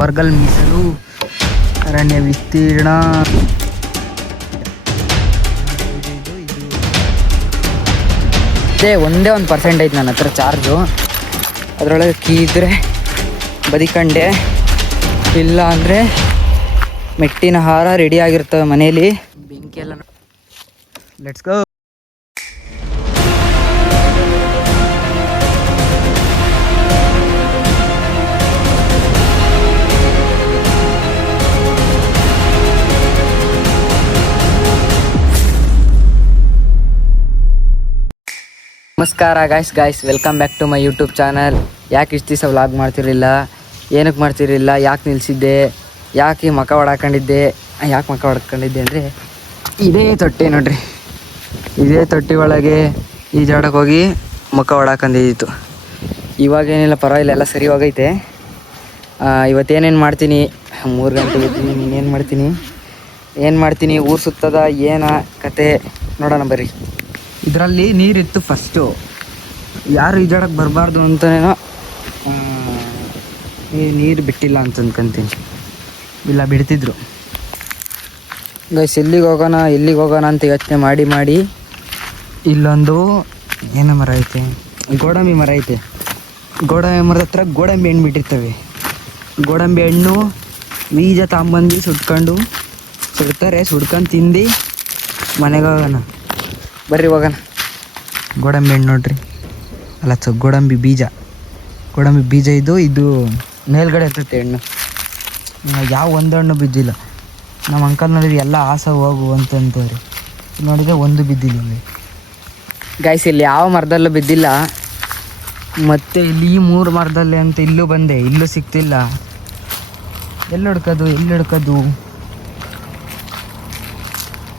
ವರ್ಗಲ್ ಮೀಸಲು ಅರಣ್ಯ ವಿಸ್ತೀರ್ಣ ಒಂದೇ 1% ಐತೆ ನನ್ನ ಹತ್ರ ಚಾರ್ಜು. ಅದರೊಳಗೆ ಕೀ ಇದ್ದರೆ ಬದಿಕಂಡೆ, ಇಲ್ಲ ಅಂದರೆ ಮೆಟ್ಟಿನ ಹಾರ ರೆಡಿ ಆಗಿರ್ತವೆ ಮನೇಲಿ. ಬೆಂಕಿ ಎಲ್ಲ ಲೆಟ್ಸ್ ಗೋ. ನಮಸ್ಕಾರ guys welcome back to my YouTube channel. ಯಾಕೆ ಇಷ್ಟು ದಿವಸ ವ್ಲಾಗ್ ಮಾಡ್ತಿರಲಿಲ್ಲ, ಏನಕ್ಕೆ ಮಾಡ್ತಿರಲಿಲ್ಲ, ಯಾಕೆ ನಿಲ್ಲಿಸಿದ್ದೆ, ಯಾಕೆ ಮಕ ಹೊಡ್ಕೊಂಡಿದ್ದೆ ಅಂದರೆ ಇದೇ ತೊಟ್ಟಿ ನೋಡ್ರಿ. ಇದೇ ತೊಟ್ಟಿ ಒಳಗೆ ಈಜಾಡಕ್ಕೆ ಹೋಗಿ ಮಕ ಹೊಡ್ಕೊಂಡಿದ್ದಿತ್ತು. ಇವಾಗೇನಿಲ್ಲ, ಪರವಾಗಿಲ್ಲ, ಎಲ್ಲ ಸರಿ ಹೋಗೈತೆ. ಇವತ್ತೇನೇನು ಮಾಡ್ತೀನಿ, 3 ಗಂಟೆಗೆ ಎದ್ದೀನಿ. ಏನು ಮಾಡ್ತೀನಿ ಊರು ಸುತ್ತದ ಏನ ಕತೆ ನೋಡೋಣ ಬರ್ರಿ. ಇದರಲ್ಲಿ ನೀರಿತ್ತು ಫಸ್ಟು, ಯಾರು ಈಜಾಡಕ್ಕೆ ಬರಬಾರ್ದು ಅಂತನೇನೋ ನೀರು ಬಿಟ್ಟಿಲ್ಲ ಅಂತ ಅಂದ್ಕೊಂತೀನಿ. ಇಲ್ಲ, ಬಿಡ್ತಿದ್ರು ಗೈಸ್. ಎಲ್ಲಿಗೆ ಹೋಗೋಣ ಅಂತ ಯೋಚನೆ ಮಾಡಿ ಇಲ್ಲೊಂದು ಏನೋ ಮರ ಐತೆ, ಗೋಡಂಬಿ ಮರ ಐತೆ. ಗೋಡಂಬಿ ಮರದ ಹತ್ರ ಗೋಡಂಬಿ ಹಣ್ಣು ಬಿಟ್ಟಿರ್ತವೆ. ಗೋಡಂಬಿ ಹಣ್ಣು ಬೀಜ ತಗೊಂಬಂದು ಸುಡ್ಕೊಂಡು ತಿಂದು ಮನೆಗೆ ಹೋಗೋಣ ಬರ್ರಿ, ಹೋಗೋಣ. ಗೋಡಂಬಿ ಹಣ್ಣು ನೋಡ್ರಿ, ಅಲ್ಲ ಗೋಡಂಬಿ ಬೀಜ ಇದು ಮೇಲ್ಗಡೆ ಇರ್ತೈತೆ ಹಣ್ಣು. ಯಾವ ಒಂದು ಹಣ್ಣು ಬಿದ್ದಿಲ್ಲ. ನಮ್ಮ ಅಂಕಲ್ ನೋಡಿದ್ರೆ ಎಲ್ಲ ಆಸೆ ಹೋಗು ಅಂತಂತವ್ರಿ. ನೋಡಿದ್ರೆ ಒಂದು ಬಿದ್ದಿಲ್ಲ ಗೈಸ್. ಇಲ್ಲಿ ಯಾವ ಮರದಲ್ಲೂ ಬಿದ್ದಿಲ್ಲ. ಮತ್ತು ಇಲ್ಲಿ ಈ 3 ಮರದಲ್ಲಿ ಅಂತ ಇಲ್ಲೂ ಬಂದೆ, ಇಲ್ಲೂ ಸಿಕ್ತಿಲ್ಲ. ಎಲ್ಲಿ ಹುಡ್ಕೋದು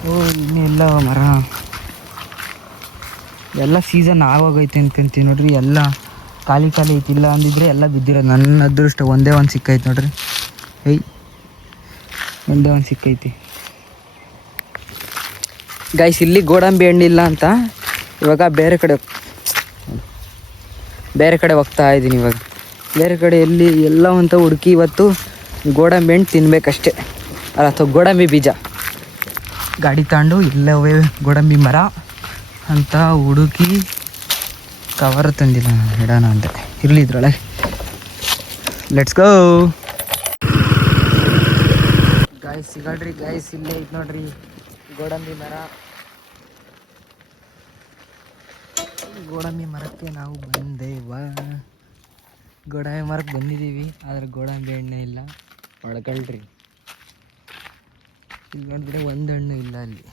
ಓ, ಇನ್ನೂ ಎಲ್ಲ ಮರ ಎಲ್ಲ ಸೀಸನ್ ಆಗೋಗೈತೆ ಅನ್ಕೊಂತೀನಿ ನೋಡ್ರಿ. ಎಲ್ಲ ಖಾಲಿ ಐತಿಲ್ಲ ಅಂದಿದ್ರೆ ಎಲ್ಲ ಬಿದ್ದಿರೋದು. ನನ್ನ ಅದೃಷ್ಟ ಒಂದೇ ಒಂದು ಸಿಕ್ಕೈತೆ ನೋಡ್ರಿ. ಒಂದೇ ಒಂದು ಸಿಕ್ಕೈತಿ ಗೈಸ್. ಇಲ್ಲಿ ಗೋಡಂಬಿ ಹಣ್ಣಿಲ್ಲ ಅಂತ ಇವಾಗ ಬೇರೆ ಕಡೆ ಹೋಗ್ತಾ ಇದ್ದೀನಿ. ಇವಾಗ ಬೇರೆ ಕಡೆ ಎಲ್ಲ ಅಂತ ಹುಡುಕಿ ಇವತ್ತು ಗೋಡಂಬಿ ಹಣ್ಣು ತಿನ್ಬೇಕಷ್ಟೆ, ಅಲ್ಲ ಅಥವಾ ಗೋಡಂಬಿ ಬೀಜ. ಗಾಡಿ ತಗೊಂಡು ಇಲ್ಲವೇ ಗೋಡಂಬಿ ಮರ ಅಂತ ಹುಡುಕಿ ಕವರ್ ತಂದಿಲ್ಲ, ಇಡೋಣ ಅಂತ. ಇರಲಿ ಇದ್ರೊಳಗೆ. Let's go guys. ಸಿಗಡ್ರಿ ಗಾಯ್ಸ್, ಇಲ್ಲೇ ಐತೆ ನೋಡ್ರಿ ಗೋಡಂಬಿ ಮರ. ಗೋಡಂಬಿ ಮರಕ್ಕೆ ನಾವು ಗೋಡಂಬಿ ಮರಕ್ಕೆ ಬಂದಿದ್ದೀವಿ, ಆದರೆ ಗೋಡಂಬಿ ಹಣ್ಣೆ ಇಲ್ಲ. ಹೊಡ್ಕೊಳ್ರಿ. ಇಲ್ಲಿ ನೋಡಿದ್ರೆ ಒಂದು ಹಣ್ಣು ಇಲ್ಲ. ಅಲ್ಲಿ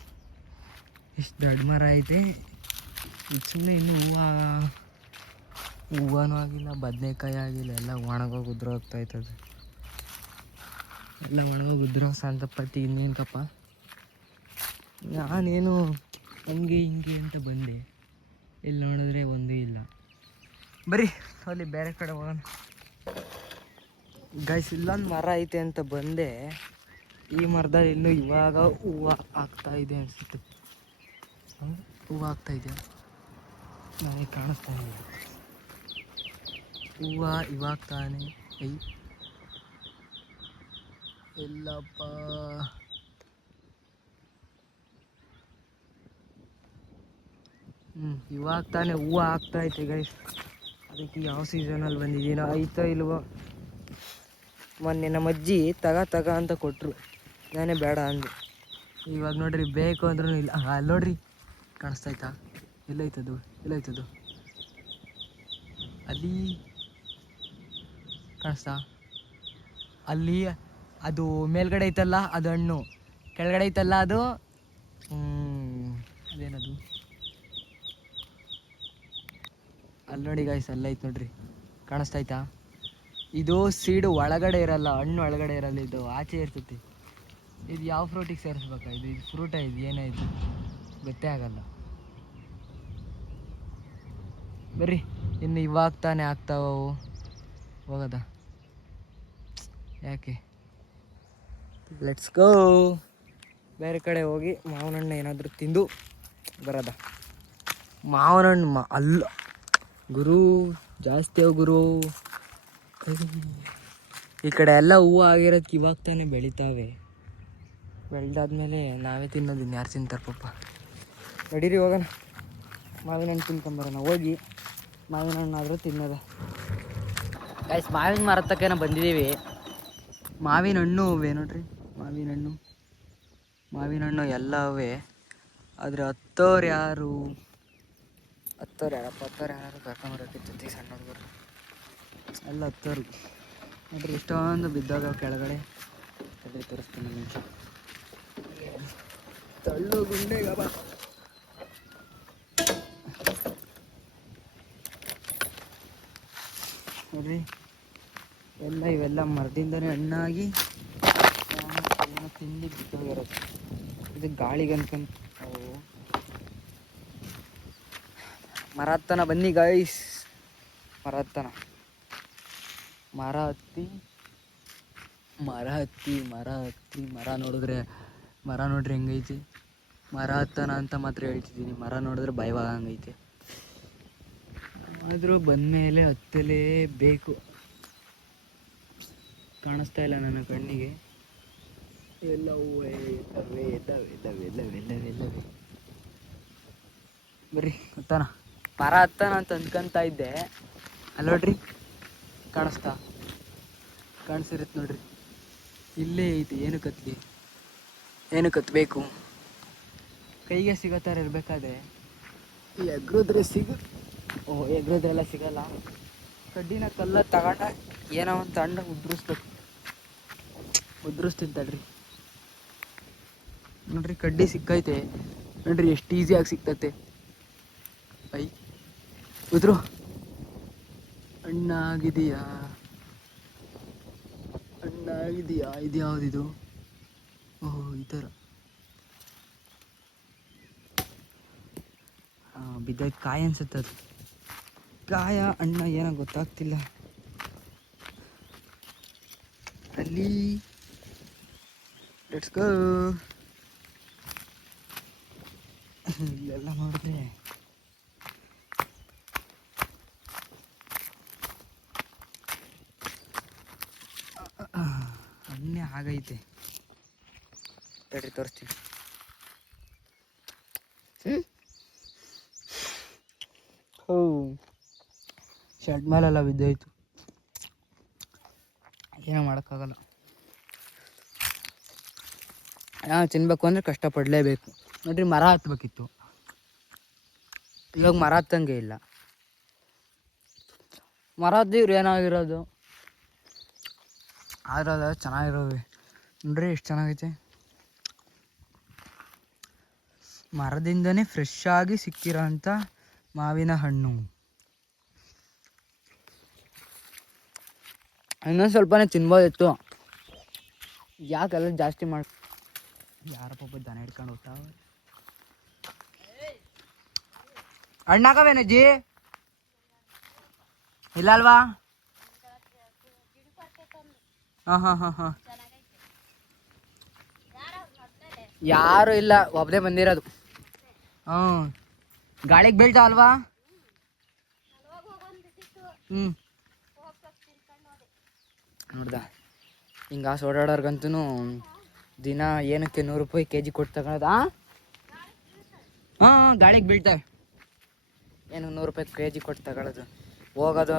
ಇಷ್ಟು ದೊಡ್ಡ ಮರ ಐತೆ. ಇದು ಸುಮ್ಮನೆ ಇನ್ನೂ ಹೂವನೂ ಆಗಿಲ್ಲ, ಬದನೆಕಾಯಿ ಆಗಿಲ್ಲ, ಎಲ್ಲ ಒಣಗೋಗಿ ಉದ್ರೋಗ್ತಾಯ್ತದೆ. ಎಲ್ಲ ಒಣಗೋಗಿ ಉದ್ರೋ ಸಂತಪತ್ತಿ ಇನ್ನೇನಕ್ಕಪ್ಪ. ನಾನೇನು ಹಂಗೆ ಹಿಂಗೆ ಅಂತ ಬಂದೆ, ಇಲ್ಲಿ ನೋಡಿದ್ರೆ ಒಂದೂ ಇಲ್ಲ. ಬರೀ ಅಲ್ಲಿ ಬೇರೆ ಕಡೆ ಹೋಗೋಣ ಗೈಸ್. ಇಲ್ಲೊಂದು ಮರ ಐತೆ ಅಂತ ಬಂದೆ. ಈ ಮರದಲ್ಲಿ ಇನ್ನೂ ಇವಾಗ ಹೂವು ಆಗ್ತಾಯಿದೆ ಅನಿಸುತ್ತೆ. ಹೂವು ಆಗ್ತಾಯಿದೆ, ನನಗೆ ಕಾಣಿಸ್ತಾ ಇದೆ. ಹೂವು ಇವಾಗ ತಾನೇ ಎಲ್ಲಪ್ಪ. ಇವಾಗ ತಾನೇ ಹೂವು ಆಗ್ತಾಯಿದೆ ಗೈಸ್. ಅದಕ್ಕೆ ಯಾವ ಸೀಸನಲ್ಲಿ ಬಂದಿದ್ದೀನೋ ಐತೋ ಇಲ್ವೋ. ಮೊನ್ನೆ ನಮ್ಮ ಅಜ್ಜಿ ತಗ ಅಂತ ಕೊಟ್ಟರು, ನಾನೇ ಬೇಡ ಅಂದೆ. ಇವಾಗ ನೋಡ್ರಿ ಬೇಕು ಅಂದ್ರೂ ಇಲ್ಲ. ಅಲ್ಲಿ ನೋಡ್ರಿ, ಕಾಣಿಸ್ತಾಯ್ತಾ? ಎಲ್ಲೈತದು ಅಲ್ಲಿ ಕಾಣಿಸ್ತಾ? ಅಲ್ಲಿ ಅದು ಮೇಲ್ಗಡೆ ಐತಲ್ಲ ಅದು ಹಣ್ಣು, ಕೆಳಗಡೆ ಐತಲ್ಲ ಅದು ಅದೇನದು, ಅಲ್ಲಿ ನೋಡಿ ಗಾಯ್ಸ್, ಅಲ್ಲೈತೆ ನೋಡ್ರಿ, ಕಾಣಿಸ್ತಾಯ್ತಾ? ಇದು ಸೀಡು ಒಳಗಡೆ ಇರಲ್ಲ, ಹಣ್ಣು ಒಳಗಡೆ ಇರಲ್ಲ, ಇದು ಆಚೆ ಇರ್ತೈತಿ. ಇದು ಯಾವ ಫ್ರೂಟಿಗೆ ಸೇರಿಸ್ಬೇಕಾ? ಇದು ಫ್ರೂಟ, ಇದು ಏನಾಯ್ತು ಗೊತ್ತೇ ಆಗಲ್ಲ. ಬರ್ರಿ, ಇನ್ನು ಇವಾಗ ತಾನೇ ಆಗ್ತಾವವು. ಹೋಗೋದ ಯಾಕೆ? Let's go. ಬೇರೆ ಕಡೆ ಹೋಗಿ ಮಾವಿನ ಹಣ್ಣು ಏನಾದರೂ ತಿಂದು ಬರೋದ. ಮಾವಿನ ಹಣ್ಣು ಅಲ್ಲ ಗುರು, ಜಾಸ್ತಿ ಅವು ಗುರು. ಈ ಕಡೆ ಎಲ್ಲ ಹೂವು ಆಗಿರೋದಕ್ಕೆ ಇವಾಗ ತಾನೇ ಬೆಳಿತಾವೆ. ಬೆಳೆದಾದ್ಮೇಲೆ ನಾವೇ ತಿನ್ನೋದು, ಇನ್ಯಾರು ತಿಂತಾರೆ ಪಾಪ. ನಡೀರಿ ಹೋಗೋಣ, ಮಾವಿನ ಹಣ್ಣು ತಿನ್ಕೊಂಬರೋಣ. ಹೋಗಿ ಮಾವಿನ ಹಣ್ಣಾದರೂ ತಿನ್ನೋದ. ಗೈಸ್, ಮಾವಿನ ಮರದ ತಕ್ಕೇನ ಬಂದಿದ್ದೀವಿ. ಮಾವಿನ ಹಣ್ಣು ಅವೆ ನೋಡ್ರಿ, ಮಾವಿನ ಹಣ್ಣು ಎಲ್ಲ ಅವೆ. ಆದರೆ ಹತ್ತೋರು ಯಾರು ಕರ್ಕೊಂಬರೋಕ್ಕೆ ಜೊತೆಗೆ ಸಣ್ಣ ಹುಡುಗರು ಎಲ್ಲ ಹತ್ತೋರು ನೋಡ್ರಿ. ಇಷ್ಟೊಂದು ಬಿದ್ದಾಗ ಕೆಳಗಡೆ ತೋರಿಸ್ತೀನಿ ನಿಮಿಷ. ತಳ್ಳು ಗುಂಡೆಗಬ ನೋಡ್ರಿ, ಇವೆಲ್ಲ ಮರದಿಂದನೇ ಹಣ್ಣಾಗಿ ತಿಂಡಿ ಬಿದ್ದೋಗಿರೋದು. ಇದು ಗಾಳಿಗೆ ಅನ್ಕೊಂಡು ಮರ ಹತ್ತನ ಬನ್ನಿ ಗೈಸ್. ಮರ ಹತ್ತಿ ಮರ ನೋಡ್ರಿ ಹೆಂಗೈತಿ. ಮರ ಹತ್ತನ ಅಂತ ಮಾತ್ರ ಹೇಳ್ತಿದ್ದೀನಿ, ಮರ ನೋಡಿದ್ರೆ ಭಯವಾಗಂಗೈತೆ. ಆದರೂ ಬಂದಮೇಲೆ ಹತ್ತಲೇಬೇಕು. ಕಾಣಿಸ್ತಾ ಇಲ್ಲ ನನ್ನ ಕಣ್ಣಿಗೆ. ಎಲ್ಲವೇ ಬರ್ರಿ ಹತ್ತಾನ. ಮರ ಹತ್ತಾನ ಅಂತ ಅಂದ್ಕೊಂತ ಇದ್ದೆ. ಅಲ್ಲಿ ನೋಡ್ರಿ, ಕಾಣಿಸಿರುತ್ತೆ ನೋಡ್ರಿ, ಇಲ್ಲೇ ಐತಿ. ಏನು ಕತ್ತಬೇಕು, ಕೈಗೆ ಸಿಗೋ ಥರ ಇರಬೇಕಾದ್ರೆ ಎಗ್ರದ್ರೆಲ್ಲ ಸಿಗಲ್ಲ. ಕಡ್ಡಿನ ಕಲ್ಲ ತಗೊಂಡ ಏನೋ ಒಂದು ತಂಡ ಉದ್ರಿಸ್ತೀನಿ ತಡ್ರಿ. ನೋಡ್ರಿ, ಕಡ್ಡಿ ಸಿಕ್ಕೈತೆ ನೋಡ್ರಿ, ಎಷ್ಟು ಈಸಿಯಾಗಿ ಸಿಕ್ತತೆ. ಉದ್ರು ಹಣ್ಣಾಗಿದೆಯಾ? ಇದು ಯಾವುದಿದು? ಓಹೋ, ಈ ಥರ ಬಿದ್ದ ಕಾಯಿ ಅನ್ಸುತ್ತೆ. ಅದು ಕಾಯ ಹಣ್ಣ ಏನೋ ಗೊತ್ತಾಗ್ತಿಲ್ಲ. ಅಲ್ಲಿ ಲೆಟ್ಸ್ ಗೋ. ಇಲ್ಲೆಲ್ಲ ನೋಡಿದ್ರೆ ಹಣ್ಣೆ ಆಗೈತೆ. ತಡ್ರಿ ತೋರಿಸ್ತೀನಿ. ಶರ್ಟ್ ಮೇಲೆಲ್ಲ ಬಿದ್ದೋಯ್ತು, ಏನೋ ಮಾಡೋಕ್ಕಾಗಲ್ಲ. ತಿನ್ಬೇಕು ಅಂದರೆ ಕಷ್ಟಪಡಲೇಬೇಕು. ನೋಡ್ರಿ, ಮರ ಹತ್ಬೇಕಿತ್ತು, ಇವಾಗ ಮರ ಹತ್ತಂಗೆ ಇಲ್ಲ. ಮರ ಹತ್ತಿವ್ರು ಏನಾಗಿರೋದು, ಆದ್ರೆ ಅದು ಚೆನ್ನಾಗಿರೋದು ನೋಡ್ರಿ, ಎಷ್ಟು ಚೆನ್ನಾಗೈತೆ. ಮರದಿಂದನೇ ಫ್ರೆಶ್ ಆಗಿ ಸಿಕ್ಕಿರೋಂಥ ಮಾವಿನ ಹಣ್ಣು. ಇನ್ನೊಂದು ಸ್ವಲ್ಪನೇ ತಿನ್ಬೋದಿತ್ತು, ಯಾಕೆಲ್ಲ ಜಾಸ್ತಿ ಯಾರಪ್ಪ ದನ ಹಿಡ್ಕೊಂಡು ಹೋಗ್ತಾವ. ಹಣ್ಣಾಕವೇನಜ್ಜಿ? ಇಲ್ಲ ಅಲ್ವಾ? ಹಾಂ, ಯಾರು ಇಲ್ಲ, ಒಬ್ಬನೇ ಬಂದಿರೋದು. ಗಾಳಿಗೆ ಬೀಳ್ತಾ ಅಲ್ವಾ? ನೋಡ್ದ, ಹಿಂಗೆ ಓಡಾಡೋರ್ಗಂತೂ ದಿನ ಏನಕ್ಕೆ 100 ರೂಪಾಯಿ kg ಕೊಟ್ಟು ತಗೊಳೋದು. ಗಾಳಿಗೆ ಬೀಳ್ತಾವೆ. ಏನು 100 ರೂಪಾಯಿ kg ಕೊಟ್ಟು ತಗೊಳ್ಳೋದು.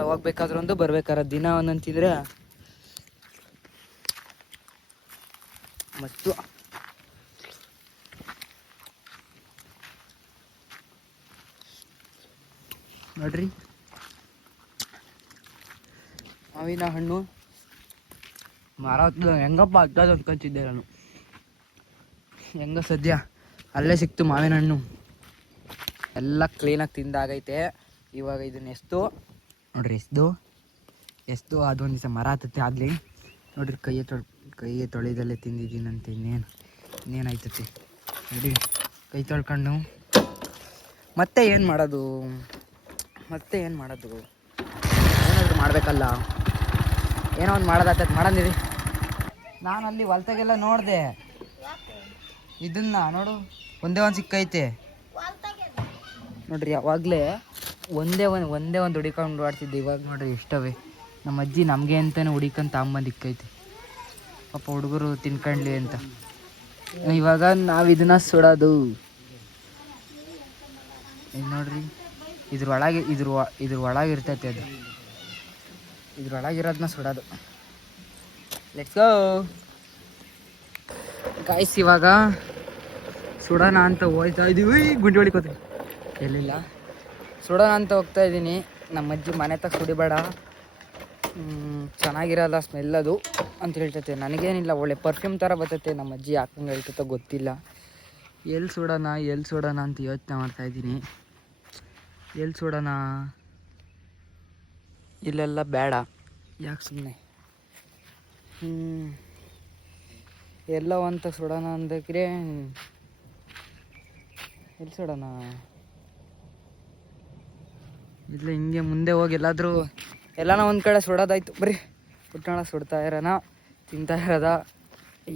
ಹೋಗ್ಬೇಕಾದ್ರೂ ಒಂದು, ಬರ್ಬೇಕಾದ್ರೆ ದಿನ ಒಂದಂತಿದ್ರೆ ಮತ್ತು ನೋಡ್ರಿ, ಮಾವಿನ ಹಣ್ಣು ಮರ ಹೆಂಗಪ್ಪ ಹತ್ತೋದು ಅಂದ್ಕೊಂತಿದ್ದೆ ನಾನು. ಹೆಂಗ ಸದ್ಯ ಅಲ್ಲೇ ಸಿಕ್ತು ಮಾವಿನ ಹಣ್ಣು. ಎಲ್ಲ ಕ್ಲೀನಾಗಿ ತಿಂದಾಗೈತೆ. ಇವಾಗ ಇದನ್ನ ನೋಡ್ರಿ, ಎಸ್ದು ಅದೊಂದು ದಿವಸ ಮರ ಹತ್ತತ್ತೆ ಆಗಲಿ. ನೋಡ್ರಿ, ಕೈಗೆ ತೊಳೆದಲ್ಲೇ ತಿಂದಿದ್ದೀನಂತೆ. ಇನ್ನೇನಾಯ್ತತಿ ನೋಡಿ. ಕೈ ತೊಳ್ಕೊಂಡು ಮತ್ತೆ ಏನು ಮಾಡೋದು, ಏನಾದರೂ ಮಾಡಬೇಕಲ್ಲ. ಏನೋ ಒಂದು ಮಾಡೋದಾಗ್ತದೆ, ಮಾಡೋದಿರಿ. ನಾನು ಅಲ್ಲಿ ಹೊಲ್ತಾಗೆಲ್ಲ ನೋಡಿದೆ, ಇದನ್ನ ನೋಡು, ಒಂದೇ ಒಂದು ಸಿಕ್ಕೈತೆ ನೋಡ್ರಿ. ಯಾವಾಗಲೇ ಒಂದೇ ಒಂದು ಹುಡಿಕೊಂಡು ಆಡ್ತಿದ್ದೆ. ಇವಾಗ ನೋಡ್ರಿ ಎಷ್ಟವೆ. ನಮ್ಮ ಅಜ್ಜಿ ನಮಗೆ ಅಂತಲೇ ಹುಡಿಕೊಂಡು ತಗೊಂಬಂದಿಕ್ಕೈತಿ ಪಾಪ ಹುಡುಗರು ತಿನ್ಕೊಂಡ್ಲಿ ಅಂತ. ಇವಾಗ ನಾವು ಇದನ್ನ ಸುಡೋದು. ಇದು ನೋಡ್ರಿ, ಇದ್ರ ಒಳಗಿರ್ತೈತೆ ಅದು. ಇದ್ರೊಳಗಿರೋದನ್ನ ಸುಡೋದು. Let's go guys. ಇವಾಗ ಸುಡೋಣ ಅಂತ ಹೋಗ್ತಾ ಇದ್ದೀವಿ. ಗುಂಡಿ ಹೊಡಿಕೋತೀವಿ ಎಲ್ಲಿಲ್ಲ. ಸುಡೋಣ ಅಂತ ಹೋಗ್ತಾ ಇದ್ದೀನಿ. ನಮ್ಮ ಅಜ್ಜಿ ಮನೆ ತಗ ಸುಡಿಬೇಡ, ಚೆನ್ನಾಗಿರಲ್ಲ ಸ್ಮೆಲ್ ಅದು ಅಂತ ಹೇಳ್ತೈತೆ. ನನಗೇನಿಲ್ಲ, ಒಳ್ಳೆ ಪರ್ಫ್ಯೂಮ್ ಥರ ಬರ್ತೈತೆ. ನಮ್ಮ ಅಜ್ಜಿ ಯಾಕಂಗೆ ಹೇಳ್ತೈತೆ ಗೊತ್ತಿಲ್ಲ. ಎಲ್ಲಿ ಸುಡೋಣ ಅಂತ ಯೋಚನೆ ಮಾಡ್ತಾಯಿದ್ದೀನಿ. ಎಲ್ಲಿ ಸುಡೋಣ, ಇಲ್ಲೆಲ್ಲ ಬೇಡ, ಯಾಕೆ ಸುಮ್ಮನೆ ಎಲ್ಲ ಅಂತ ಸುಡೋಣ ಅಂದಕ್ರೆ ಎಲ್ಲಿ ಸುಡೋಣ? ಇಲ್ಲ ಹಿಂಗೆ ಮುಂದೆ ಹೋಗಿ ಎಲ್ಲಾನ ಒಂದು ಕಡೆ ಸುಡೋದಾಯ್ತು. ಬರ್ರಿ ಪುಟ್ಟಣ ಸುಡ್ತಾ ಇರೋಣ, ತಿಂತಾ ಇರೋದ,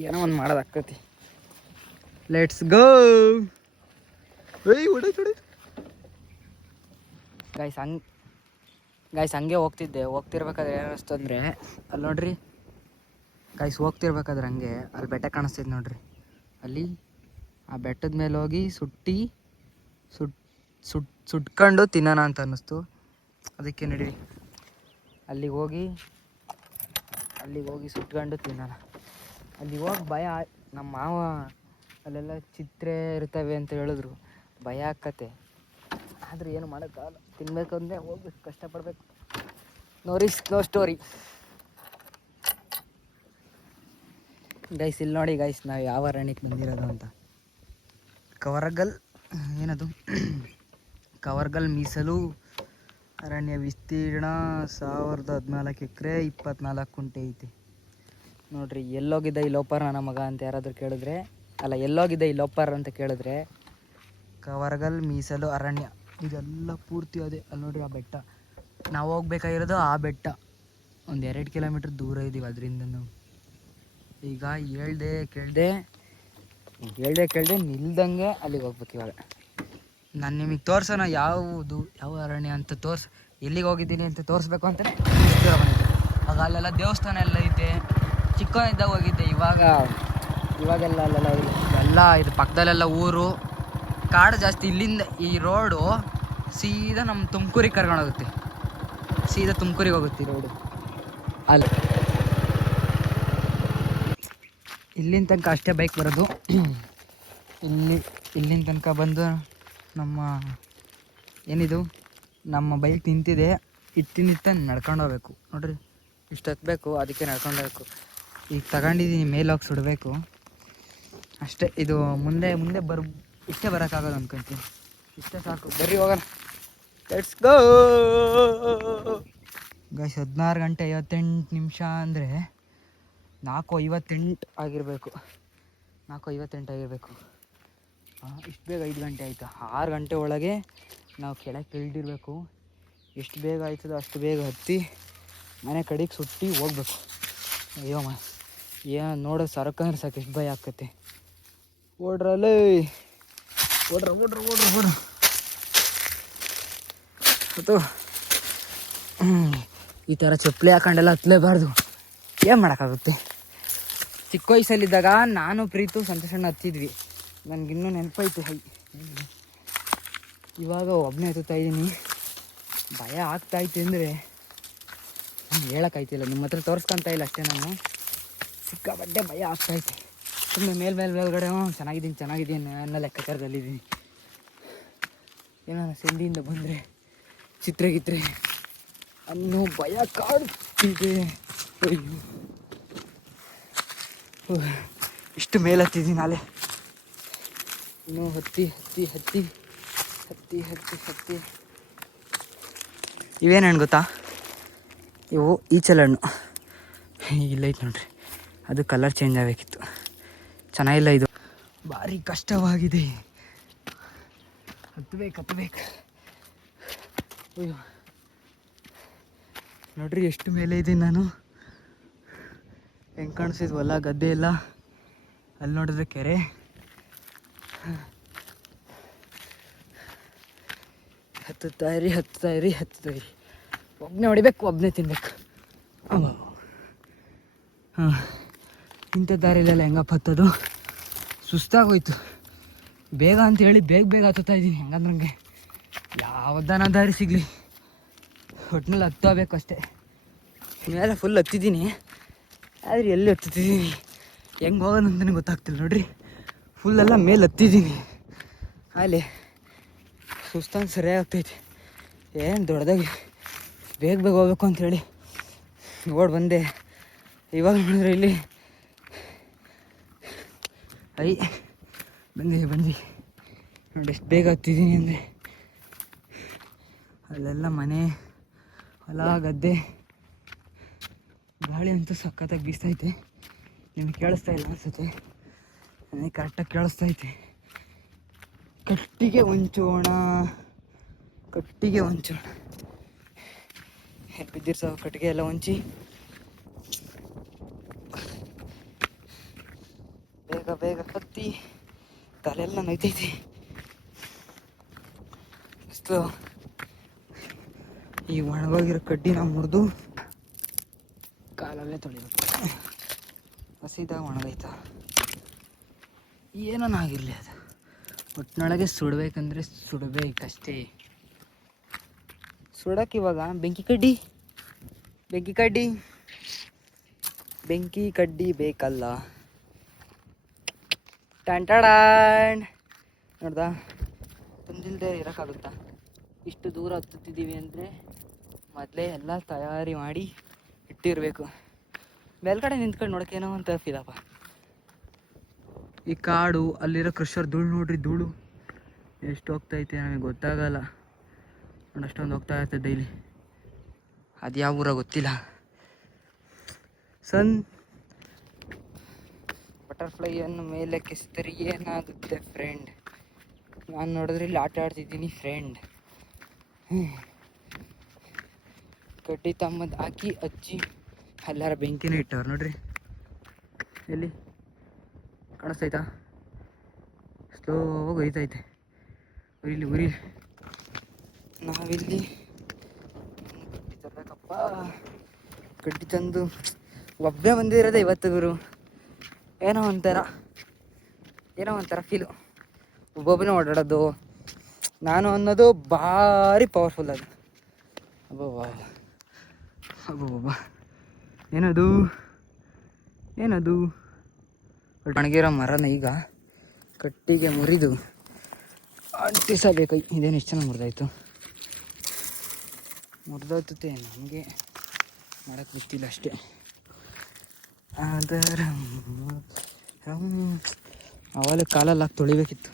ಏನೋ ಒಂದು ಮಾಡೋದಾಕತಿ. Let's go. ಗಾಯ್ಸ್ ಹಂಗೆ ಹೋಗ್ತಿರ್ಬೇಕಾದ್ರೆ ಏನಿಸ್ತು ಅಂದರೆ, ಅಲ್ಲಿ ನೋಡ್ರಿ ಗಾಯ್ಸ್, ಹೋಗ್ತಿರ್ಬೇಕಾದ್ರೆ ಹಂಗೆ ಅಲ್ಲಿ ಬೆಟ್ಟ ಕಾಣಿಸ್ತೈತೆ ನೋಡ್ರಿ. ಅಲ್ಲಿ ಆ ಬೆಟ್ಟದ ಮೇಲೆ ಹೋಗಿ ಸುಟ್ಕೊಂಡು ತಿನ್ನೋಣ ಅಂತ ಅನ್ನಿಸ್ತು. ಅದಕ್ಕೆ ನಡೀರಿ ಅಲ್ಲಿಗೆ ಹೋಗಿ ಸುಟ್ಕೊಂಡು ತಿನ್ನೋಣ. ಅಲ್ಲಿ ಹೋಗಿ ಭಯ, ನಮ್ಮ ಮಾವ ಅಲ್ಲೆಲ್ಲ ಚಿತ್ರೆ ಇರ್ತವೆ ಅಂತ ಹೇಳಿದ್ರು, ಭಯ ಆಕ್ಕತ್ತೆ. ಆದರೆ ಏನು ಮಾಡೋಕ್ಕಾಗಲ್ಲ, ತಿನ್ಬೇಕು ಅಂದರೆ ಹೋಗ್ಬೇಕು, ಕಷ್ಟಪಡಬೇಕು. No risk no story. Guys ಇಲ್ಲಿ ನೋಡಿ ಗೈಸ್, ನಾವು ಯಾವ ಅರಣ್ಯಕ್ಕೆ ಬಂದಿರೋದು ಅಂತ. ಕವರ್ಗಲ್ ಮೀಸಲು ಅರಣ್ಯ, ವಿಸ್ತೀರ್ಣ 1014 ಎಕರೆ 24 ಕುಂಟೆ ಐತಿ ನೋಡ್ರಿ. ಎಲ್ಲೋಗಿದ್ದ ಈ ಲೋಪರ್ ನನ್ನ ಮಗ ಅಂತ ಯಾರಾದರೂ ಕೇಳಿದ್ರೆ, ಅಲ್ಲ ಎಲ್ಲೋಗಿದ್ದ ಈ ಲೋಪರ್ ಅಂತ ಕೇಳಿದ್ರೆ, ಕವರ್ಗಲ್ ಮೀಸಲು ಅರಣ್ಯ ಇದೆಲ್ಲ ಪೂರ್ತಿ ಅದೇ. ಅಲ್ಲಿ ನೋಡ್ರಿ ಆ ಬೆಟ್ಟ, ನಾವು ಹೋಗ್ಬೇಕಾಗಿರೋದು ಆ ಬೆಟ್ಟ. ಒಂದು 2 ಕಿಲೋಮೀಟ್ರ್ ದೂರ ಇದ್ದೀವಿ ಅದರಿಂದ. ನಾವು ಈಗ ಕೇಳ್ದೆ ನಿಲ್ದಂಗೆ ಅಲ್ಲಿಗೆ ಹೋಗ್ಬೇಕು. ಇವಾಗ ನಾನು ನಿಮಗೆ ತೋರ್ಸೋಣ ಯಾವ ಅರಣ್ಯ ಅಂತ ಎಲ್ಲಿಗೆ ಹೋಗಿದ್ದೀನಿ ಅಂತ ತೋರಿಸ್ಬೇಕು ಅಂತಲೇ ಆಗ ಅಲ್ಲೆಲ್ಲ ದೇವಸ್ಥಾನ ಎಲ್ಲ ಐತೆ. ಚಿಕ್ಕವನಿದ್ದಾಗ ಹೋಗಿದ್ದೆ, ಇವಾಗೆಲ್ಲ ಅಲ್ಲೆಲ್ಲ ಇದು ಪಕ್ಕದಲ್ಲೆಲ್ಲ ಊರು, ಕಾಡು ಜಾಸ್ತಿ. ಇಲ್ಲಿಂದ ಈ ರೋಡು ಸೀದಾ ನಮ್ಮ ತುಮಕೂರಿಗೆ ಕರ್ಕೊಂಡೋಗುತ್ತೆ, ಸೀದಾ ತುಮಕೂರಿಗೆ ಹೋಗುತ್ತೆ ಈ ರೋಡು. ಅಲ್ಲಿ ಇಲ್ಲಿನ ತನಕ ಅಷ್ಟೇ ಬೈಕ್ ಬರೋದು. ಇಲ್ಲಿನ ತನಕ ಬಂದು ನಮ್ಮ ಬೈಕ್ ನಿಂತಿದೆ. ಇಟ್ಟಿನಿತ್ತ ನಡ್ಕೊಂಡು ಹೋಗ್ಬೇಕು ನೋಡ್ರಿ. ಇಷ್ಟು ಹತ್ಬೇಕು, ಅದಕ್ಕೆ ನಡ್ಕೊಂಡು ಹೋಗ್ಬೇಕು. ಈಗ ತಗೊಂಡಿದ್ದೀನಿ, ಮೇಲೋಗಿ ಸುಡಬೇಕು ಅಷ್ಟೇ. ಇದು ಮುಂದೆ ಇಷ್ಟೇ ಬರೋಕ್ಕಾಗೋದು ಅನ್ಕೊತೀನಿ. ಇಷ್ಟೇ ಸಾಕು, ಬರ್ರಿ ಹೋಗೋಣ. Let's go guys. 16 ಗಂಟೆ 58 ನಿಮಿಷ ಅಂದರೆ 4:58 ಆಗಿರಬೇಕು. 4:58 ಇಷ್ಟು ಬೇಗ 5 ಗಂಟೆ ಆಯಿತು. 6 ಗಂಟೆ ಒಳಗೆ ನಾವು ಕೆಳಗೆ ಇಳಿದಿರಬೇಕು. ಎಷ್ಟು ಬೇಗ ಆಯ್ತದೋ ಅಷ್ಟು ಬೇಗ ಹತ್ತಿ ಮನೆ ಕಡೆಗೆ ಸುಟ್ಟು ಹೋಗ್ಬೇಕು. ಅಯ್ಯೋ ಏನು ನೋಡೋ ಸರಕಂದ್ರೆ ಸಾಕು, ಎಷ್ಟು ಭಯ ಆಗ್ತೈತೆ. ಓಡ್ರಲ್ಲೇ ಓಡ್ರ ಮತ್ತು ಈ ಥರ ಚಪ್ಪಲಿ ಹಾಕೊಂಡೆಲ್ಲ ಹತ್ತಲೇಬಾರ್ದು. ಏನು ಮಾಡೋಕ್ಕಾಗುತ್ತೆ. ಚಿಕ್ಕ ವಯಸ್ಸಲ್ಲಿದ್ದಾಗ ನಾನು ಪ್ರೀತು ಸಂತೋಷಣ್ಣ ಹತ್ತಿದ್ವಿ, ನನಗಿನ್ನೂ ನೆನಪೈತೆ. ಇವಾಗ ಒಬ್ಬನೇ ಹತ್ತುತ್ತಾ ಇದ್ದೀನಿ. ಭಯ ಆಗ್ತಾಯಿತ್ತು ಅಂದರೆ ಹೇಳೋಕ್ಕಾಯ್ತಿಲ್ಲ, ನಿಮ್ಮ ಹತ್ರ ತೋರಿಸ್ಕೊತಾ ಇಲ್ಲ ಅಷ್ಟೇ. ನಾನು ಸಿಕ್ಕಾಪಟ್ಟೆ ಭಯ ಆಗ್ತಾಯಿತ್ತು. ಸುಮ್ಮನೆ ಮೇಲ್ಗಡೆ ಚೆನ್ನಾಗಿದ್ದೀನಿ ಅನ್ನೋ ಲೆಕ್ಕಾಚಾರದಲ್ಲಿದ್ದೀನಿ. ಏನಾರ ಸಂಧಿಯಿಂದ ಬಂದರೆ ಚಿತ್ರೆ ಅನ್ನೋ ಭಯ ಕಾಡ್ತಿದೆ. ಇಷ್ಟು ಮೇಲೆ ಹತ್ತಿದ್ದೀನಿ ನಾಳೆ. ಇನ್ನೂ ಹತ್ತಿ ಇವೇನು ಗೊತ್ತಾ? ಇವು ಈಚಲಹಣ್ಣು. ಇಲ್ಲೈತೆ ನೋಡ್ರಿ, ಅದು ಕಲರ್ ಚೇಂಜ್ ಆಗಬೇಕಿತ್ತು. ಚೆನ್ನಾಗಿಲ್ಲ, ಇದು ಭಾರಿ ಕಷ್ಟವಾಗಿದೆ. ಹತ್ತಬೇಕು. ಅಯ್ಯೋ ನೋಡ್ರಿ ಎಷ್ಟು ಮೇಲೆ ಇದ್ದೀನಿ ನಾನು. ಹೆಂಗೆ ಕಾಣಿಸಿದ್ ಹೊಲ ಗದ್ದೆ ಎಲ್ಲ. ಅಲ್ಲಿ ನೋಡಿದ್ರೆ ಕೆರೆ. ಹತ್ತುತ್ತಾ ಇರಿ. ಒಬ್ಬನೇ ಹೊಡಿಬೇಕು, ಒಬ್ಬನೇ ತಿನ್ಬೇಕು. ಹಾಂ, ಇಂಥ ದಾರಿಲೆಲ್ಲ ಹೆಂಗಪ್ಪ ಹತ್ತೋದು? ಸುಸ್ತಾಗೋಯ್ತು. ಬೇಗ ಅಂತೇಳಿ ಬೇಗ ಹತ್ತುತ್ತಾ ಇದ್ದೀನಿ. ಹೆಂಗಂದ್ರೆ ನನಗೆ ಯಾವುದನ್ನ ದಾರಿ ಸಿಗಲಿ ಒಟ್ಟಿನಲ್ಲಿ ಹತ್ತೋಬೇಕು ಅಷ್ಟೇ. ಮೇಲೆ ಫುಲ್ ಹತ್ತಿದ್ದೀನಿ, ಆದರೆ ಎಲ್ಲಿ ಹತ್ತಿದ್ದೀನಿ ಹೆಂಗೆ ಹೋಗೋದು ಅಂತಲೇ ಗೊತ್ತಾಗ್ತಿಲ್ಲ ನೋಡ್ರಿ. ಫುಲ್ಲೆಲ್ಲ ಮೇಲೆ ಹತ್ತಿದ್ದೀನಿ, ಅಲ್ಲಿ ಸುಸ್ತಂಗೆ ಸರಿಯಾಗಿ ಆಗ್ತೈತಿ. ಏನು ದೊಡ್ಡದಾಗಿ ಬೇಗ ಹೋಗ್ಬೇಕು ಅಂಥೇಳಿ ಓಡಿ ಬಂದೆ. ಇವಾಗ ನೋಡಿದ್ರೆ ಇಲ್ಲಿ ಬಂದು ನೋಡಿ ಎಷ್ಟು ಬೇಗ ಹತ್ತಿದ್ದೀನಿ ಅಂದರೆ. ಅಲ್ಲೆಲ್ಲ ಮನೆ, ಹೊಲ, ಗದ್ದೆ, ಗಾಳಿ ಅಂತೂ ಸಖತ್ತಾಗಿ ಬೀಸ್ತೈತೆ. ನಿಮ್ಗೆ ಕೇಳಿಸ್ತಾ ಇಲ್ಲ ಅನ್ಸುತ್ತೆ, ನನಗೆ ಕರೆಕ್ಟಾಗಿ ಕೇಳಿಸ್ತೈತೆ. ಕಟ್ಟಿಗೆ ಹೊಂಚೋಣ ಬಿದ್ದಿರ್ಸೋ ಕಟ್ಟಿಗೆ ಎಲ್ಲ ಹೊಂಚಿ ಬೇಗ ಕತ್ತಿ ತಲೆಲ್ಲ ನೋಯ್ತೈತಿ. ಅಷ್ಟು ಈ ಒಣಗೋಗಿರೋ ಕಡ್ಡಿನ ಮುರಿದು ಕಾಲಲ್ಲೇ ತೊಳಿಬೇಕು. ಹಸಿದಾಗ ಒಣಗೈತ ಏನೋ ಆಗಿರಲಿ, ಅದು ಒಟ್ಟಿನೊಳಗೆ ಸುಡಬೇಕಂದ್ರೆ ಸುಡಬೇಕಷ್ಟೇ. ಸುಡಕ್ಕೆ ಇವಾಗ ಬೆಂಕಿ ಕಡ್ಡಿ ಬೇಕಲ್ಲ. ಟಂಟಾಡಾಂಡ್ ನೋಡ್ದಾ, ತಂದಿಲ್ಲದೆ ಇರೋಕ್ಕಾಗುತ್ತಾ? ಇಷ್ಟು ದೂರ ಹತ್ತುತ್ತಿದ್ದೀವಿ ಅಂದರೆ ಮೊದಲೇ ಎಲ್ಲ ತಯಾರಿ ಮಾಡಿ ಇಟ್ಟಿರಬೇಕು. ಮೇಲ್ಗಡೆ ನಿಂತ್ಕೊಂಡು ನೋಡೋಕ್ಕೇನೋ ಅಂತ ಫೀಲಪ್ಪ. ಈ ಕಾಡು, ಅಲ್ಲಿರೋ ಕ್ರಷರ್ ಧೂಳು ನೋಡ್ರಿ, ಧೂಳು ಎಷ್ಟು ಹೋಗ್ತೈತೆ ನಮಗೆ ಗೊತ್ತಾಗಲ್ಲ. ನೋಡಿ ಅಷ್ಟೊಂದು ಹೋಗ್ತಾ ಇರ್ತದೆ ಡೈಲಿ. ಅದು ಯಾವ ಊರ ಗೊತ್ತಿಲ್ಲ. ಬಟರ್ಫ್ಲೈಯನ್ನು ಮೇಲೆ ಕೆಸಿದರೆ ಏನಾಗುತ್ತೆ ಫ್ರೆಂಡ್? ನಾನು ನೋಡಿದ್ರೆ ಇಲ್ಲಿ ಆಟ ಆಡ್ತಿದ್ದೀನಿ ಫ್ರೆಂಡ್. ಕಡ್ಡಿ ತಮ್ಮದು ಹಾಕಿ ಹಚ್ಚಿ ಎಲ್ಲಾರ ಬೆಂಕಿನೂ ಇಟ್ಟವ್ರು ನೋಡ್ರಿ. ಎಲ್ಲಿ ಕಾಣಿಸ್ತೈತಾ? ಸ್ಲೋವಾಗಿ ಒಯ್ತೈತೆ. ಉರಿಲಿ ನಾವಿಲ್ಲಿ ಕಡ್ಡಿ ತರಬೇಕಪ್ಪ. ಕಡ್ಡಿ ತಂದು ಒಬ್ಬನೇ ಬಂದಿರೋದೆ ಇವತ್ತು ಗುರು. ಏನೋ ಒಂಥರ ಫೀಲು. ಒಬ್ಬೊಬ್ಬನೇ ಓಡಾಡೋದು ನಾನು ಅನ್ನೋದು ಭಾರಿ ಪವರ್ಫುಲ್. ಅದು ಅಬ್ಬಬ್ಬ ಏನದು ಒಣಗಿರೋ ಮರನ ಈಗ ಕಟ್ಟಿಗೆ ಮುರಿದು ಅಂಟಿಸಬೇಕು. ಇದೇನು ಎಷ್ಟು ಚೆನ್ನಾಗಿ ಮುರಿದೋಯ್ತುತ್ತೆ, ನಮಗೆ ಮಾಡೋಕ್ಕೆ ಗೊತ್ತಿಲ್ಲ ಅಷ್ಟೇ. ಅದರ ಅವಾಗಲೇ ಕಾಲಲ್ಲಿ ಹಾಕಿ ತೊಳಿಬೇಕಿತ್ತು.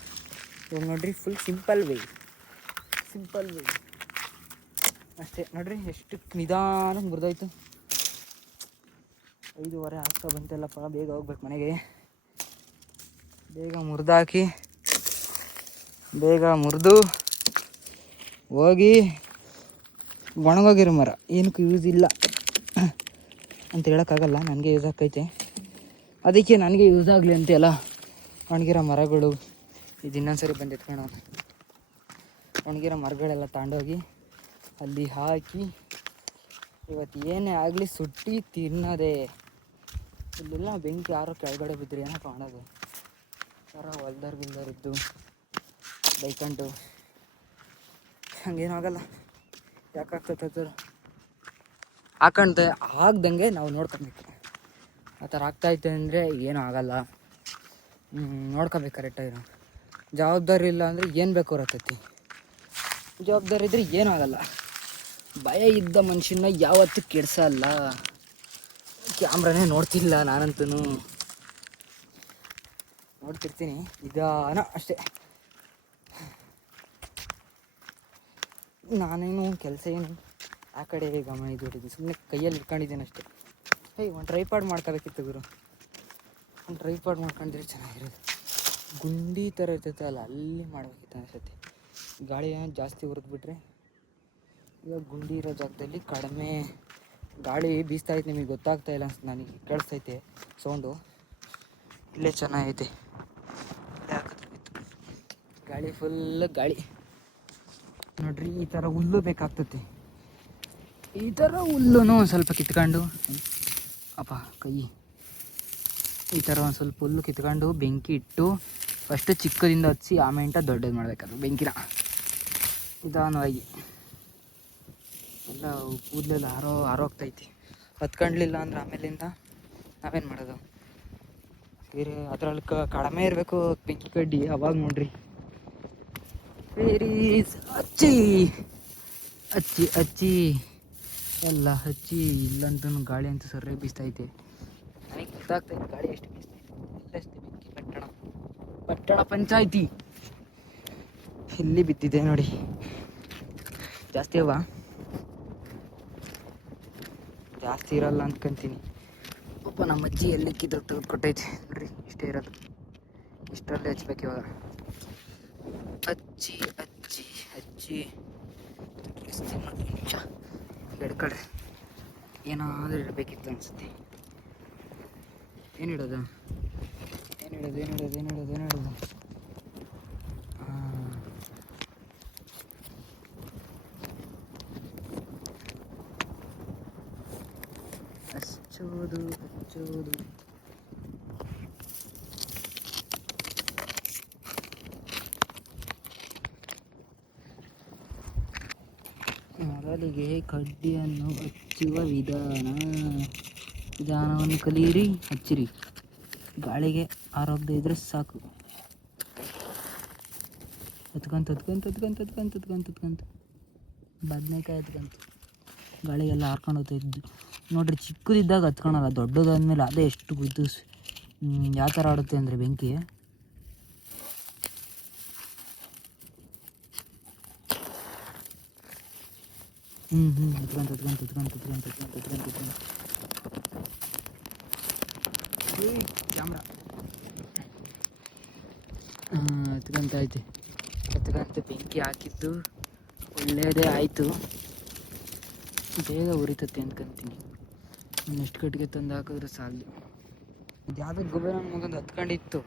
ಇವಾಗ ನೋಡ್ರಿ ಫುಲ್ ಸಿಂಪಲ್ ವೇ ಅಷ್ಟೇ. ನೋಡ್ರಿ ಎಷ್ಟು ನಿಧಾನಕ್ಕೆ ಮುರಿದೋಯ್ತು. 5:15 ಆಗ್ತಾ ಬಂತೆಲ್ಲಪ್ಪ. ಬೇಗ ಹೋಗ್ಬೇಕು ಮನೆಗೆ. ಬೇಗ ಮುರಿದು ಹೋಗಿ ಒಣಗೋಗಿರೋ ಮರ ಏನಕ್ಕೂ ಯೂಸ್ ಇಲ್ಲ ಅಂತ ಹೇಳೋಕ್ಕಾಗಲ್ಲ. ನನಗೆ ಯೂಸ್ ಆಗ್ತೈತೆ, ಅದಕ್ಕೆ ನನಗೆ ಯೂಸ್ ಆಗಲಿ ಅಂತೆಲ್ಲ ಒಣಗಿರೋ ಮರಗಳು ಇದು ಇನ್ನೊಂದ್ಸರಿ ಬಂದು ಎತ್ಕೊಂಡು ಒಣಗಿರೋ ಮರಗಳೆಲ್ಲ ತಗೊಂಡೋಗಿ ಅಲ್ಲಿ ಹಾಕಿ ಇವತ್ತು ಏನೇ ಆಗಲಿ ಸುಟ್ಟು ತಿನ್ನೋದೇ. ಇಲ್ಲೆಲ್ಲ ಬೆಂಕಿ ಯಾರೋ ಕೆಳಗಡೆ ಬಿದ್ದರೆ ಏನೋ ಕಾಣೋದು. ಯಾರೋ ಹೊಲ್ದವ್ರಿದ್ದು ಬೈಕೊಂಡು ಹಂಗೇನು ಆಗಲ್ಲ. ಯಾಕಾಗ್ತೈತೆ ಆಗ್ದಂಗೆ ನಾವು ನೋಡ್ಕೊಬೇಕು. ಆ ಥರ ಆಗ್ತಾಯಿತ್ತು ಅಂದರೆ ಏನೂ ಆಗಲ್ಲ. ನೋಡ್ಕೊಬೇಕು ಕರೆಕ್ಟಾಗಿ. ಜವಾಬ್ದಾರಿ ಇಲ್ಲ ಅಂದರೆ ಏನು ಬೇಕು ಬರತೈತಿ. ಜವಾಬ್ದಾರಿ ಇದ್ದರೆ ಏನೂ ಆಗಲ್ಲ. ಭಯ ಇದ್ದ ಮನುಷ್ಯನ ಯಾವತ್ತೂ ಕೆಡ್ಸಲ್ಲ. ಕ್ಯಾಮ್ರಾನೇ ನೋಡ್ತಿಲ್ಲ ನಾನಂತೂ. ನೋಡ್ತಿರ್ತೀನಿ ನಿಧಾನ ಅಷ್ಟೇ. ನಾನೇನು ಕೆಲಸ ಏನು ಆ ಕಡೆ ಗಮನ ಇದ್ಬಿಟ್ಟಿದ್ದೀನಿ. ಸುಮ್ಮನೆ ಕೈಯಲ್ಲಿ ಇಟ್ಕೊಂಡಿದ್ದೇನೆ ಅಷ್ಟೇ. ಒಂದು ಟ್ರೈಪಾಡ್ ಮಾಡ್ಕೋಬೇಕಿತ್ತು ಗುರು. ಒಂದು ಟ್ರೈಪಾಡ್ ಮಾಡ್ಕೊಂಡಿದ್ರೆ ಚೆನ್ನಾಗಿರೋದು. ಗುಂಡಿ ಥರ ಇರ್ತೈತೆ ಅಲ್ಲ, ಅಲ್ಲಿ ಮಾಡಬೇಕಿತ್ತು ಅನಿಸುತ್ತೆ. ಗಾಳಿ ಜಾಸ್ತಿ ಹುರಿದ್ಬಿಟ್ರೆ ಇವಾಗ ಗುಂಡಿ ಇರೋ ಜಾಗದಲ್ಲಿ ಕಡಿಮೆ ಗಾಳಿ ಬೀಸ್ತಾಯಿತ್ತು. ನಿಮಗೆ ಗೊತ್ತಾಗ್ತಾ ಇಲ್ಲ ಅನ್ಸುತ್ತೆ, ನನಗೆ ಕೇಳಿಸ್ತೈತೆ ಸೌಂಡು. ಇಲ್ಲೇ ಚೆನ್ನಾಗೈತೆ ಗಾಳಿ, ಫುಲ್ ಗಾಳಿ ನೋಡ್ರಿ. ಈ ಥರ ಹುಲ್ಲು ಬೇಕಾಗ್ತೈತಿ. ಈ ಥರ ಹುಲ್ಲೂ ಸ್ವಲ್ಪ ಕಿತ್ಕೊಂಡು ಅಪ್ಪ ಕೈ ಈ ಥರ ಒಂದು ಸ್ವಲ್ಪ ಹುಲ್ಲು ಕಿತ್ಕೊಂಡು ಬೆಂಕಿ ಇಟ್ಟು ಫಸ್ಟು ಚಿಕ್ಕದಿಂದ ಹಚ್ಚಿ ಆಮೇಲೆ ದೊಡ್ಡದು ಮಾಡಬೇಕದು ಬೆಂಕಿನ ನಿಧಾನವಾಗಿ. ಎಲ್ಲ ಕೂದಲೆಲ್ಲ ಹಾರೋಗ್ತೈತಿ. ಹತ್ಕೊಂಡ್ಲಿಲ್ಲ ಅಂದ್ರೆ ಆಮೇಲಿಂದ ನಾವೇನು ಮಾಡೋದು? ಬೇರೆ ಅದರಲ್ಲಿ ಕಡಿಮೆ ಇರಬೇಕು ಬೆಂಕಿ ಕಡ್ಡಿ, ಅವಾಗ ನೋಡ್ರಿ ಬೇರೆ ಹಚ್ಚಿ ಹಚ್ಚಿ ಹಚ್ಚಿ ಎಲ್ಲ ಹಚ್ಚಿ. ಇಲ್ಲಂತೂ ಗಾಳಿ ಅಂತೂ ಸರಿಯಾಗಿ ಬೀಸ್ತೈತೆ. ನನಗೆ ಗೊತ್ತಾಗ್ತೈತೆ ಗಾಳಿ ಎಷ್ಟು ಬೀಸ್ತೈತೆ. ಎಲ್ಲೆಷ್ಟು ಬೆಂಕಿ ಪಟ್ಟಣ ಪಂಚಾಯಿತಿ ಇಲ್ಲಿ ಬಿದ್ದಿದೆ ನೋಡಿ. ಜಾಸ್ತಿ ಅವ ಜಾಸ್ತಿ ಇರಲ್ಲ ಅಂದ್ಕೊಂತೀನಿ. ಒಬ್ಬ ನಮ್ಮ ಅಜ್ಜಿ ಎಲ್ಲಿ ಕಿತ್ತು ತೆಗೆದುಕೊಟ್ಟೈತೆ ನೋಡ್ರಿ. ಇಷ್ಟೇ ಇರೋದು, ಇಷ್ಟರಲ್ಲೇ ಹಚ್ಬೇಕು ಇವಾಗ. ಹಚ್ಚಿ ಹಚ್ಚಿ ಹಚ್ಚಿ ನಿಮಿಷ ಹಿಡ್ಕೊಳ್ರಿ. ಏನಾದರೂ ಇಡಬೇಕಿತ್ತು ಅನಿಸುತ್ತೆ. ಏನಿಡೋದು ಹಚ್ಚೋದು ಮರಳಿಗೆ ಕಡ್ಡಿಯನ್ನು ಹಚ್ಚುವ ವಿಧಾನವನ್ನು ಕಲಿಯಿರಿ, ಹಚ್ಚಿರಿ. ಗಾಳಿಗೆ ಆರೋಗ್ಯ ಇದ್ರೆ ಸಾಕು. ಹತ್ಕೊಂತ ಬದನೆಕಾಯಿ ಹತ್ಕೊಂತ ಗಾಳಿಗೆಲ್ಲ ಹಾರ್ಕೊಂಡು ಹೋಗ್ತಾಯಿದ್ದು ನೋಡ್ರಿ. ಚಿಕ್ಕದಿದ್ದಾಗ ಹತ್ಕೊಳಲ್ಲ, ದೊಡ್ಡದಾದ್ಮೇಲೆ ಅದೇ ಎಷ್ಟು ಇದು ಯಾವ ಥರ ಆಡುತ್ತೆ ಅಂದರೆ ಬೆಂಕಿ. ಹತ್ಕೊಂತ ಕ್ಯಾಮ್ರಾ ಹತ್ಕೊಂತ ಐತೆ. ಹತ್ಕೊಂತ ಬೆಂಕಿ ಹಾಕಿದ್ದು ಒಳ್ಳೆಯದೇ ಆಯಿತು. ಬೇಗ ಉರಿತತ್ತೆ ಅಂದ್ಕೊಂತೀನಿ. ಇನ್ನೆಷ್ಟು ಕಟ್ಟಿಗೆ ತಂದು ಹಾಕಿದ್ರೆ ಸಾಲು. ಇದು ಯಾವುದೋ ಗೊಬ್ಬರ ಮಗಂದು ಹತ್ಕೊಂಡಿತ್ತು,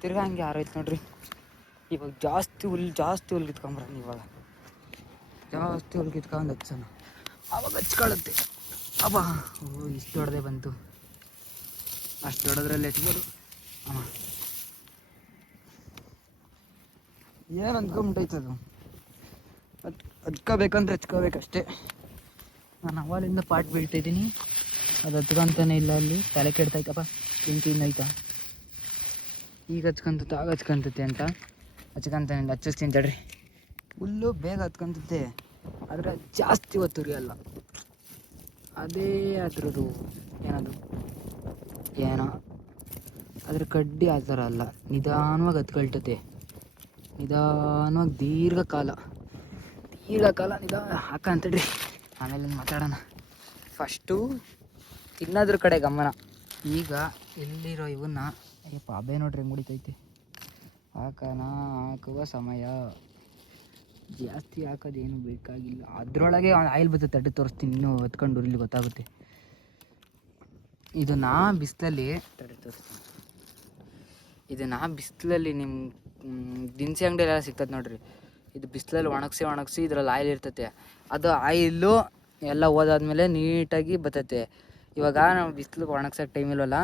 ತಿರ್ಗಾ ಹಂಗೆ ಆರೋಯ್ತು ನೋಡ್ರಿ. ಇವಾಗ ಜಾಸ್ತಿ ಹುಲ್ಲು ಕಿತ್ಕೊಂಬರೋಣ. ಇವಾಗ ಜಾಸ್ತಿ ಹುಲ್ಲು ಕಿತ್ಕೊಂಡು ಹಚ್ಚೋಣ, ಆವಾಗ ಹಚ್ಕೊಳ್ಳುತ್ತೆ. ಅಬ್ಬಾ ಇಷ್ಟು ದೊಡ್ಡದೇ ಬಂತು. ಅಷ್ಟು ದೊಡ್ಡದ್ರಲ್ಲಿ ಹಚ್ಬೋದು. ಏನು ಅಂದ್ಕೊಂಬಿಟ್ಟೈತದು. ಹಚ್ಕೋಬೇಕಂದ್ರೆ ಹಚ್ಕೋಬೇಕಷ್ಟೇ. ನಾನು ಅವಾಲಿಂದ ಪಾಟ್ ಬೀಳ್ತಾಯಿದ್ದೀನಿ, ಅದು ಹಚ್ಕೊಂತಾನೆ ಇಲ್ಲ. ಅಲ್ಲಿ ತಲೆ ಕೆಡ್ತಾಯ್ತಪ್ಪ, ಬೆಂಕಿಯಿಂದ ಆಯ್ತಾ. ಈಗ ಹಚ್ಕೊಂತತೆ ಆಗ ಹಚ್ಕೊಂತತೆ ಅಂತ ಹಚ್ಕೊಂತಾನೆ. ಹಚ್ಚಿಸ್ತೀನಿ ತಡ್ರಿ. ಹುಲ್ಲು ಬೇಗ ಹತ್ಕೊಂತತೆ, ಆದರೆ ಜಾಸ್ತಿ ಹೊತ್ತು ಉರಿಯಲ್ಲ. ಅದೇ ಅದ್ರದ್ದು ಏನೋ ಅದ್ರ ಕಡ್ಡಿ ಆ ಥರ ಅಲ್ಲ, ನಿಧಾನವಾಗಿ ಹತ್ಕೊಳ್ತತೆ. ನಿಧಾನವಾಗಿ ದೀರ್ಘಕಾಲ ನಿಧಾನ ಹಾಕಂತಡ್ರಿ. ಆಮೇಲೆ ಮಾತಾಡೋಣ. ಫಸ್ಟು ತಿನ್ನೋದ್ರ ಕಡೆ ಗಮನ. ಈಗ ಎಲ್ಲಿರೋ ಇವನ್ನ ಅಬೆ ನೋಡ್ರಿ ಹೆಂಗೆ ಮುಡಿತೈತೆ. ಹಾಕುವ ಸಮಯ. ಜಾಸ್ತಿ ಹಾಕೋದೇನು ಬೇಕಾಗಿಲ್ಲ. ಅದರೊಳಗೆ ಆಯಿಲ್ ಬರ್ತದೆ. ತಟ್ಟೆ ತೋರಿಸ್ತೀನಿ, ಇನ್ನೂ ಹೊತ್ಕೊಂಡು ಇಲ್ಲಿ ಗೊತ್ತಾಗುತ್ತೆ. ಇದನ್ನು ಬಿಸಿಲಲ್ಲಿ ತೋರಿಸ್ತೀನಿ. ಇದನ್ನು ಬಿಸಿಲಲ್ಲಿ ನಿಮ್ಮ ದಿನಸಿ ಅಂಗಡಿಯೆಲ್ಲ ಸಿಗ್ತದೆ ನೋಡ್ರಿ. ಇದು ಬಿಸಿಲಲ್ಲಿ ಒಣಗಿಸಿ ಇದರಲ್ಲಿ ಆಯಿಲ್ ಇರ್ತೈತೆ. ಅದು ಆಯಿಲ್ಲು ಎಲ್ಲ ಹೋದಾದ್ಮೇಲೆ ನೀಟಾಗಿ ಬರ್ತೈತೆ. ಇವಾಗ ನಾವು ಬಿಸಿಲಿಗೆ ಒಣಗ್ಸೋಕೆ ಟೈಮ್ ಇಲ್ವಲ್ಲ,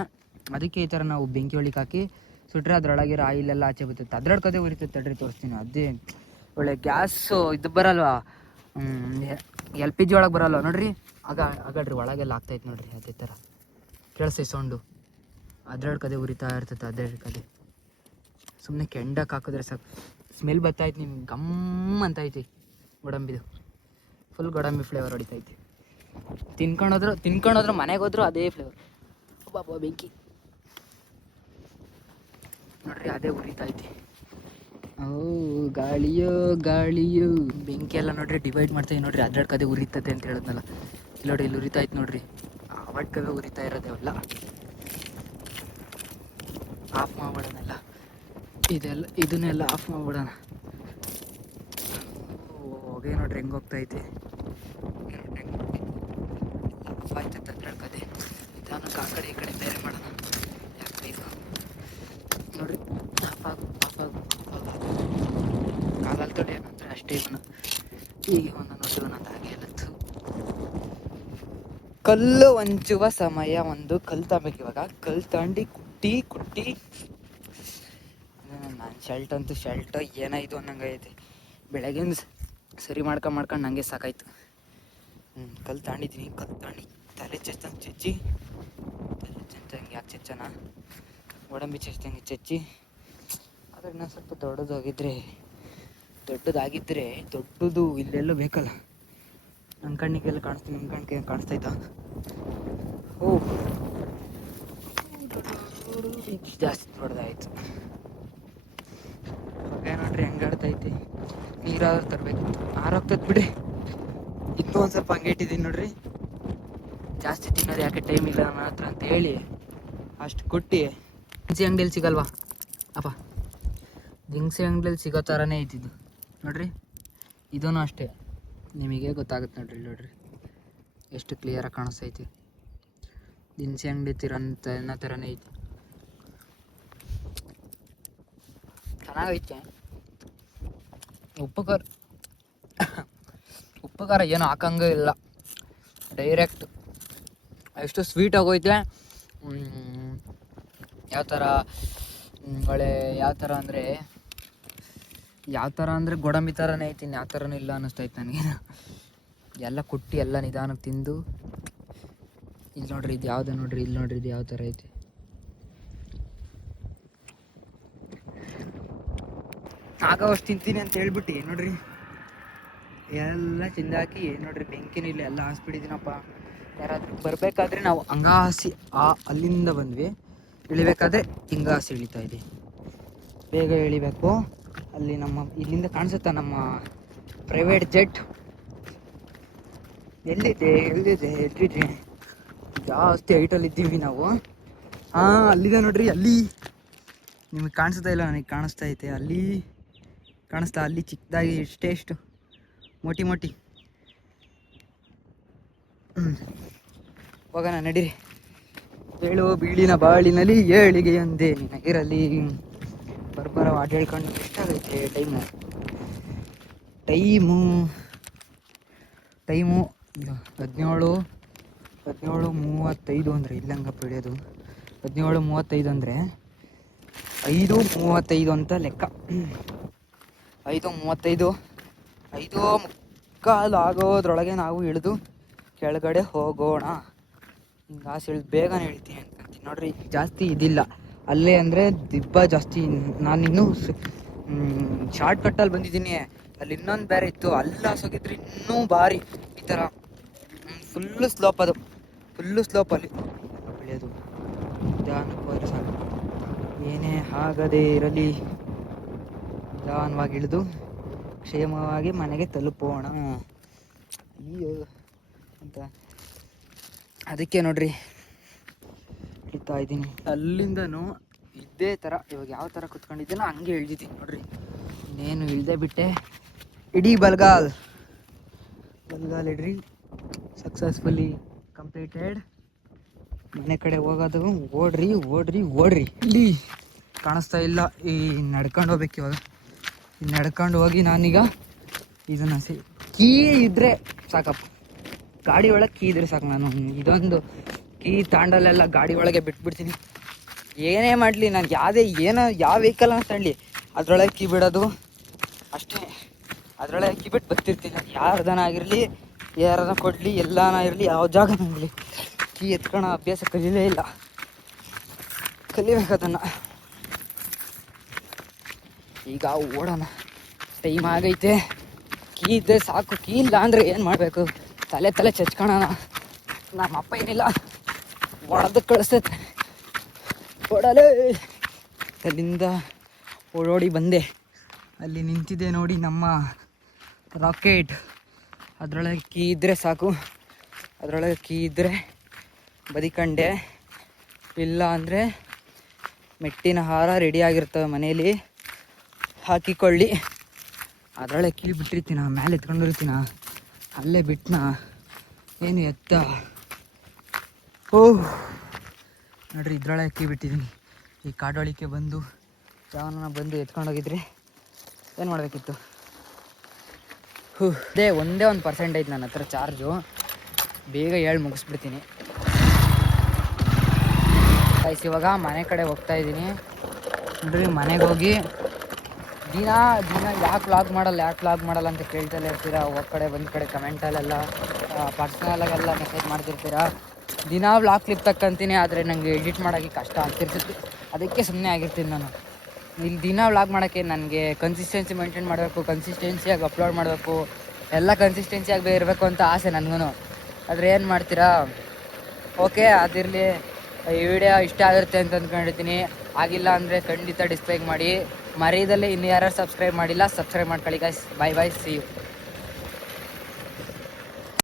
ಅದಕ್ಕೆ ಈ ಥರ ನಾವು ಬೆಂಕಿ ಒಳಗೆ ಹಾಕಿ ಸುಟ್ರೆ ಅದರೊಳಗಿರೋ ಆಯಿಲೆಲ್ಲ ಆಚೆ ಬರ್ತೈತೆ. ಅದರೊಳಗೆ ಉರಿತೈತೆ. ತಡ್ರಿ ತೋರಿಸ್ತೀನಿ. ಅದೇ ಒಳ್ಳೆ ಗ್ಯಾಸು ಇದು ಬರಲ್ವಾ, LPG ಒಳಗೆ ಬರಲ್ವ ನೋಡ್ರಿ. ಆಗಾಡ್ರಿ ಒಳಗೆಲ್ಲ ಆಗ್ತೈತೆ ನೋಡ್ರಿ. ಅದೇ ಥರ ಕೇಳಿಸ್ತೈತೆ ಸೌಂಡು. ಅದರೊಳಗೆ ಉರಿತಾ ಇರ್ತೈತೆ. ಅದೇ ಸುಮ್ಮನೆ ಕೆಂಡಕ್ಕೆ ಹಾಕಿದ್ರೆ ಸಾಕು, ಸ್ಮೆಲ್ ಬರ್ತೈತೆ ನಿಮ್ಗೆ. ಗಮ್ ಅಂತೈತಿ. ಗೋಡಂಬಿದು ಫುಲ್ ಗೋಡಂಬಿ ಫ್ಲೇವರ್ ಹೊಡಿತೈತಿ. ತಿನ್ಕೊಂಡೋದ್ರು ಮನೆಗೆ ಹೋದ್ರು ಅದೇ ಫ್ಲೇವರ್. ಬಾಬಾ ಬೆಂಕಿ ನೋಡ್ರಿ, ಅದೇ ಉರಿತೈತಿ. ಗಾಳಿಯೋ ಬೆಂಕಿ ಎಲ್ಲ ನೋಡ್ರಿ ಡಿವೈಡ್ ಮಾಡ್ತಾಯಿ ನೋಡ್ರಿ. ಅದ್ರೊಳಗೆ ಉರಿತೈತೆ ಅಂತ ಹೇಳಿದ್ನಲ್ಲ, ಇಲ್ಲಿ ನೋಡಿ, ಇಲ್ಲಿ ಉರಿತಾಯ್ತು ನೋಡ್ರಿ. ಅವಡ್ಕವೇ ಉರಿತಾ ಇರೋದೇವಲ್ಲ. ಆಫ್ ಮಾಡ್ಬಿಡೋಣಲ್ಲ, ಇದನ್ನೆಲ್ಲ ಆಫ್ ಮಾಡ್ಬಿಡೋಣ. ಹೊಗೆ ನೋಡ್ರಿ ಹೆಂಗೆ ಹೋಗ್ತೈತೆ. ಆಫ್ ಆಯ್ತೈತೆ ಅದ್ರೊಳಗೆ. ನಿಧಾನಕ್ಕೆ ಆ ಕಡೆ ಈ ಕಡೆ ಬೇರೆ ಮಾಡೋಣ. ಯಾಕೆ ಇದು ನೋಡ್ರಿ, ಆಫ್ ಆಗು ಕಾಲಲ್ಲಿ ತೊಡಿ ಏನಂದರೆ ಅಷ್ಟೇ. ಇವನು ಈಗ ಒಂದು ನೋಡ್ರಿ, ಒಂದೊಂದು ಹಾಗೆ ಎಲ್ಲತ್ತು ಕಲ್ಲು ಹಂಚುವ ಸಮಯ. ಒಂದು ಕಲ್ಲು ತಗೋಬೇಕು ಇವಾಗ. ಕಲ್ಲು ತಗೊಂಡು ಕುಟ್ಟಿ ನಾನು ಶರ್ಟ್ ಏನಾಯ್ತು ಅನ್ನಂಗೈತೆ. ಬೆಳಗಿಂದ ಸರಿ ಮಾಡ್ಕೊಂಡು ನನಗೆ ಸಾಕಾಯ್ತು. ಕಲ್ಲು ತಗೊಂಡಿದ್ದೀನಿ. ಕಲ್ಲು ತಗೊಂಡು ತಲೆ ಚಚ್ಚಿ ತಲೆ ಚಚ್ಚಂಗೆ ಯಾಕೆ ಚಚ್ಚನ, ಒಡಂಬಿ ಚಚ್ಚಂಗೆ ಚಚ್ಚಿ. ಆದರೆ ಇನ್ನೊಂದು ಸ್ವಲ್ಪ ದೊಡ್ಡದಾಗಿದ್ದರೆ ದೊಡ್ಡದು ಇಲ್ಲೆಲ್ಲೋ ಬೇಕಲ್ಲ. ನನ್ನ ಕಣ್ಣಿಗೆಲ್ಲ ಕಾಣಿಸ್ತೀನಿ, ನಿಮ್ಮ ಕಣ್ಣಿಗೆ ಕಾಣಿಸ್ತೈತಾ? ಜಾಸ್ತಿ ದೊಡ್ಡದಾಯ್ತು. ಹೊಗೆ ನೋಡ್ರಿ ಹೆಂಗಾಡ್ತೈತಿ. ನೀರಾದ್ರೂ ತರಬೇಕಿತ್ತು. ಆರೋಗ್ತದ ಬಿಡಿ. ಇನ್ನೂ ಒಂದು ಸ್ವಲ್ಪ ಹಂಗೆ ಇಟ್ಟಿದ್ದೀನಿ ನೋಡ್ರಿ. ಜಾಸ್ತಿ ತಿನ್ನೋದು ಯಾಕೆ, ಟೈಮ್ ಇಲ್ಲ ನನ್ನ ಹತ್ರ ಅಂತ ಹೇಳಿ ಅಷ್ಟು ಕೊಟ್ಟು. ದಿನಸಿ ಅಂಗಡಿಯಲ್ಲಿ ಸಿಗಲ್ವಾ ಅಪ್ಪ? ದಿನಸಿ ಅಂಗಡಿಯಲ್ಲಿ ಸಿಗೋ ಥರನೇ ಐತಿದ್ದು ನೋಡ್ರಿ. ಇದೂ ಅಷ್ಟೇ, ನಿಮಗೆ ಗೊತ್ತಾಗುತ್ತೆ ನೋಡ್ರಿ. ಎಷ್ಟು ಕ್ಲಿಯರಾಗಿ ಕಾಣಿಸ್ತೈತಿ. ದಿನಸಿ ಅಂಗಡಿ ಅನ್ನೋ ಥರನೇ ಐತಿ. ಚೆನ್ನಾಗೈತೆ. ಉಪ್ಪು ಖಾರ ಏನು ಹಾಕಂಗೂ ಇಲ್ಲ, ಡೈರೆಕ್ಟ್. ಎಷ್ಟು ಸ್ವೀಟ್ ಆಗೋಯ್ತೆ. ಯಾವ ಥರ ಒಳ್ಳೆ ಯಾವ ಥರ ಅಂದರೆ ಗೋಡಂಬಿ ಥರನೇ ಐತಿ. ಯಾವ ಥರನೂ ಇಲ್ಲ ಅನ್ನಿಸ್ತೈತೆ ನನಗೆ. ಎಲ್ಲ ಕುಟ್ಟಿ ಎಲ್ಲ ನಿಧಾನಕ್ಕೆ ತಿಂದು. ಇಲ್ಲಿ ನೋಡ್ರಿ, ಇದು ಯಾವುದು ನೋಡ್ರಿ, ಇಲ್ಲಿ ನೋಡ್ರಿ, ಇದು ಯಾವ ಥರ ಐತಿ. ಆಗೋಷ್ಟು ತಿಂತೀನಿ ಅಂತ ಹೇಳ್ಬಿಟ್ಟು ನೋಡ್ರಿ ಎಲ್ಲ ತಿಂದಾಕಿ ನೋಡ್ರಿ. ಬೆಂಕಿನೂ ಇಲ್ಲ, ಎಲ್ಲ ಹಾಸ್ಬಿಟ್ಟಿದ್ದೀನಪ್ಪ. ಯಾರಾದ್ರೂ ಬರಬೇಕಾದ್ರೆ ನಾವು ಅಂಗಾಸಿ ಅಲ್ಲಿಂದ ಬಂದ್ವಿ, ಇಳಿಬೇಕಾದ್ರೆ ಹಿಂಗಾಸಿ ಇಳಿತಾ ಇದೆ. ಬೇಗ ಇಳಿಬೇಕು. ಅಲ್ಲಿ ಇಲ್ಲಿಂದ ಕಾಣಿಸುತ್ತಾ ನಮ್ಮ ಪ್ರೈವೇಟ್ ಜೆಟ್. ಎಲ್ಲಿದೆ ಜಾಸ್ತಿ ಹೈಟಲ್ಲಿ ಇದ್ದೀವಿ ನಾವು. ಅಲ್ಲಿದೆ ನೋಡ್ರಿ. ಅಲ್ಲಿ ನಿಮಗೆ ಕಾಣಿಸ್ತಾ ಇಲ್ಲ, ನನಗೆ ಕಾಣಿಸ್ತಾ ಐತೆ. ಅಲ್ಲಿ ಕಾಣಿಸ್ತಾ, ಅಲ್ಲಿ ಚಿಕ್ಕದಾಗಿ ಎಷ್ಟು ಮೋಟಿ ಹೋಗೋಣ ನಡೀರಿ. ಏಳು ಬೀಳಿನ ಬಾಳಿನಲ್ಲಿ ಏಳಿಗೆ ಅಂದೆ ನಿನಗಿರಲಿ. ಬರ್ಬರ ಆಟ ಹೇಳ್ಕೊಂಡು ಎಷ್ಟಾಗೈತೆ ಟೈಮು 17:35 ಅಂದರೆ ಇಲ್ಲಂಗಪ್ಪ ಹಿಡಿಯೋದು. 17:35 ಅಂದರೆ 5:35 ಅಂತ ಲೆಕ್ಕ. 5:35 5:15 ಆಗೋದ್ರೊಳಗೆ ನಾವು ಇಳಿದು ಕೆಳಗಡೆ ಹೋಗೋಣ. ಹಿಂಗೆ ಆಸೆ ಇಳಿದು ಬೇಗನೆ ಇಳಿತೀನಿ ಅನ್ಕೊಂತೀನಿ ನೋಡ್ರಿ. ಜಾಸ್ತಿ ಇದಿಲ್ಲ ಅಲ್ಲೇ ಅಂದರೆ ದಿಬ್ಬ ಜಾಸ್ತಿ. ನಾನಿನ್ನೂ ಶಾರ್ಟ್ ಕಟ್ಟಲ್ಲಿ ಬಂದಿದ್ದೀನಿ. ಅಲ್ಲಿ ಇನ್ನೊಂದು ಬೇರೆ ಇತ್ತು, ಅಲ್ಲಿ ಹಾಸೋಗಿದ್ರೆ ಇನ್ನೂ ಭಾರಿ. ಈ ಥರ ಫುಲ್ಲು ಸ್ಲೋಪ್, ಅದು ಫುಲ್ಲು ಸ್ಲೋಪಲ್ಲಿ ಬೆಳೆಯೋದು. ನಿಧಾನಕ್ಕೆ ಹೋದ್ರೆ ಸಾಕು, ಏನೇ ಆಗದೇ ಇರಲಿ. ನಿಧಾನವಾಗಿ ಇಳಿದು ಕ್ಷೇಮವಾಗಿ ಮನೆಗೆ ತಲುಪೋಣ ಅಂತ. ಅದಕ್ಕೆ ನೋಡ್ರಿ ಇಳ್ತಾ ಇದ್ದೀನಿ. ಅಲ್ಲಿಂದನೂ ಇದೇ ಥರ ಇವಾಗ ಯಾವ ಥರ ಕುತ್ಕೊಂಡಿದ್ದೀನೋ ಹಂಗೆ ಇಳ್ದಿದ್ದೀನಿ ನೋಡ್ರಿ. ಇನ್ನೇನು ಇಳ್ದೇ ಬಿಟ್ಟೆ. ಇಡೀ ಬಲ್ಗಾಲ್ ಇಡ್ರಿ ಸಕ್ಸಸ್ಫುಲಿ ಕಂಪ್ಲೀಟೆಡ್. ಮನೆ ಕಡೆ ಹೋಗೋದು. ಓಡ್ರಿ. ಇಲ್ಲಿ ಕಾಣಿಸ್ತಾ ಇಲ್ಲ. ಈ ನಡ್ಕೊಂಡು ಹೋಗ್ಬೇಕು ಇವಾಗ. ನಡ್ಕೊಂಡು ಹೋಗಿ ನಾನೀಗ ಇದನ್ನು ಕೀ ಇದ್ದರೆ ಸಾಕಪ್ಪ, ಗಾಡಿ ಒಳಗೆ ಕೀ ಇದ್ರೆ ಸಾಕು. ನಾನು ಇದೊಂದು ಕೀ ತಾಂಡಲೆಲ್ಲ ಗಾಡಿ ಒಳಗೆ ಬಿಟ್ಬಿಡ್ತೀನಿ. ಏನೇ ಮಾಡಲಿ, ನಾನು ಯಾವ ವೆಹಿಕಲ್ ಅಂತ ಹೇಳಿ ಅದರೊಳಗೆ ಕೀ ಬಿಡೋದು ಅಷ್ಟೇ. ಅದರೊಳಗೆ ಕೀ ಬಿಟ್ಟು ಬರ್ತಿರ್ತೀನಿ. ಯಾರ್ದನ ಆಗಿರಲಿ, ಯಾರನ್ನ ಕೊಡಲಿ, ಎಲ್ಲಾನ ಇರಲಿ, ಯಾವ ಜಾಗನ ಇರಲಿ, ಕೀ ಎತ್ಕೊಳ್ಳೋ ಅಭ್ಯಾಸ ಕಲೀಲೇ ಇಲ್ಲ. ಕಲಿಬೇಕು ಅದನ್ನು. ಈಗ ಓಡೋಣ, ಟೈಮ್ ಆಗೈತೆ. ಕೀ ಇದ್ದರೆ ಸಾಕು. ಕೀ ಇಲ್ಲ ಅಂದರೆ ಏನು ಮಾಡಬೇಕು? ತಲೆ ಚಚ್ಕೊಳ್ಳೋಣ. ನಮ್ಮ ಅಪ್ಪ ಏನಿಲ್ಲ ಒಡೆದು ಕಳಿಸ್ತೈತೆ. ಓಡಲೇ. ಅಲ್ಲಿಂದ ಓಡೋಡಿ ಬಂದೆ. ಅಲ್ಲಿ ನಿಂತಿದೆ ನೋಡಿ ನಮ್ಮ ರಾಕೆಟ್. ಅದರೊಳಗೆ ಕೀ ಇದ್ದರೆ ಸಾಕು. ಅದರೊಳಗೆ ಕೀ ಇದ್ದರೆ ಬದಿಕಂಡೆ. ಇಲ್ಲ ಅಂದರೆ ಮೆಟ್ಟಿನ ಹಾರ ರೆಡಿಯಾಗಿರ್ತವೆ ಮನೇಲಿ, ಹಾಕಿಕೊಳ್ಳಿ. ಅದರೊಳಗೆ ಕೀ ಬಿಟ್ಟಿರ್ತೀನ, ಮೇಲೆ ಎತ್ಕೊಂಡಿರ್ತೀನ, ಅಲ್ಲೇ ಬಿಟ್ಟನ ಏನು ಎತ್ತ. ನೋಡ್ರಿ, ಇದ್ರೊಳಗೆ ಕೀ ಬಿಟ್ಟಿದ್ದೀನಿ. ಈ ಕಾಡೊಳಿಕೆ ಬಂದು ಯಾವನ ಬಂದು ಎತ್ಕೊಂಡೋಗಿದ್ರೆ ಏನು ಮಾಡಬೇಕಿತ್ತು? ಅದೇ ಒಂದೇ 1% ಐತೆ ನನ್ನ ಹತ್ರ ಚಾರ್ಜು. ಬೇಗ ಹೇಳಿ ಮುಗಿಸ್ಬಿಡ್ತೀನಿ ಗೈಸ್. ಇವಾಗ ಮನೆ ಕಡೆ ಹೋಗ್ತಾ ಇದ್ದೀನಿ ನೋಡ್ರಿ. ಮನೆಗೆ ಹೋಗಿ ದಿನ ಯಾಕೆ ವ್ಲಾಗ್ ಮಾಡಲ್ಲ ಅಂತ ಕೇಳ್ತಲೇ ಇರ್ತೀರಾ. ಹೋದ ಕಡೆ ಬಂದ ಕಡೆ ಕಮೆಂಟಲ್ಲೆಲ್ಲ ಪರ್ಸ್ನಲಾಗೆಲ್ಲ ಮೆಸೇಜ್ ಮಾಡ್ತಿರ್ತೀರಾ. ದಿನ ವ್ಲಾಗ್ ಕ್ಲಿಪ್ ತಕ್ಕಂತೀನಿ, ಆದರೆ ನನಗೆ ಎಡಿಟ್ ಮಾಡೋಕ್ಕೆ ಕಷ್ಟ ಆಗ್ತಿರ್ತಿತ್ತು. ಅದಕ್ಕೆ ಸುಮ್ಮನೆ ಆಗಿರ್ತೀನಿ ನಾನು. ಇಲ್ಲಿ ದಿನ ವ್ಲಾಗ್ ಮಾಡೋಕ್ಕೆ ನನಗೆ ಕನ್ಸಿಸ್ಟೆನ್ಸಿ ಮೇಂಟೈನ್ ಮಾಡಬೇಕು, ಕನ್ಸಿಸ್ಟೆನ್ಸಿಯಾಗಿ ಅಪ್ಲೋಡ್ ಮಾಡಬೇಕು, ಎಲ್ಲ ಕನ್ಸಿಸ್ಟೆನ್ಸಿಯಾಗಿ ಇರಬೇಕು ಅಂತ ಆಸೆ ನನಗೂ. ಆದರೆ ಏನು ಮಾಡ್ತೀರಾ. ಓಕೆ, ಅದಿರಲಿ. ಈ ವಿಡಿಯೋ ಇಷ್ಟ ಆಗಿರುತ್ತೆ ಅಂತ ಅಂದ್ಕೊಂಡಿರ್ತೀನಿ. ಆಗಿಲ್ಲ ಅಂದರೆ ಖಂಡಿತ ಡಿಸ್ಲೈಕ್ ಮಾಡಿ. ಮರೀದಲ್ಲಿ ಇನ್ನು ಯಾರು ಸಬ್ಸ್ಕ್ರೈಬ್ ಮಾಡಿಲ್ಲ, ಸಬ್ಸ್ಕ್ರೈಬ್ ಮಾಡ್ಕೊಳ್ಳಿ guys. Bye bye, see you.